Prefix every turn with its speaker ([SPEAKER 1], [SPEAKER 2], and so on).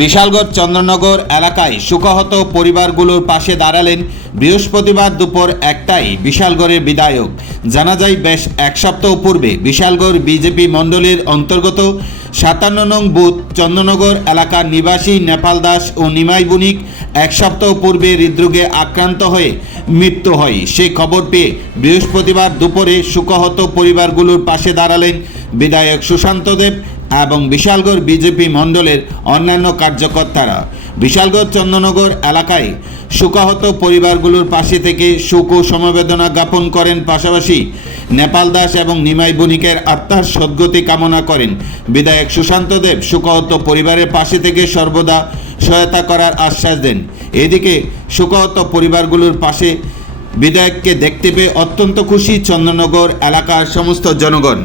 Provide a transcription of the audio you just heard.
[SPEAKER 1] বিশালগড় চন্দ্রনগর এলাকায় সুকাহত পরিবারগুলোর পাশে দাঁড়ালেন বৃহস্পতিবার দুপুর একটাই বিশালগড়ের বিধায়ক। জানা যায়, বেশ এক সপ্তাহ পূর্বে বিশালগড় বিজেপি মণ্ডলের অন্তর্গত সাতান্ন নং বুথ চন্দ্রনগর এলাকার নিবাসী নেপাল দাস ও নিমাই বণিক এক সপ্তাহ পূর্বে হৃদরোগে আক্রান্ত হয়ে মৃত্যু হয়। সেই খবর পেয়ে বৃহস্পতিবার দুপুরে সুকাহত পরিবারগুলোর পাশে দাঁড়ালেন বিধায়ক সুশান্ত দেব এবং বিশালগড় বিজেপি মণ্ডলের অন্যান্য কার্যকর্তারা। বিশালগড় চন্দ্রনগর এলাকায় শোকাহত পরিবারগুলোর পাশে থেকে শোক ও সমবেদনা জ্ঞাপন করেন পাশাপাশি নেপাল দাস এবং নিমাই বণিকের আত্মার সদ্গতি কামনা করেন। বিধায়ক সুশান্ত দেব শোকাহত পরিবারের পাশে থেকে সর্বদা সহায়তা করার আশ্বাস দেন। এদিকে শোকাহত পরিবারগুলোর পাশে বিধায়ককে দেখতে পেয়ে অত্যন্ত খুশি চন্দ্রনগর এলাকার সমস্ত জনগণ।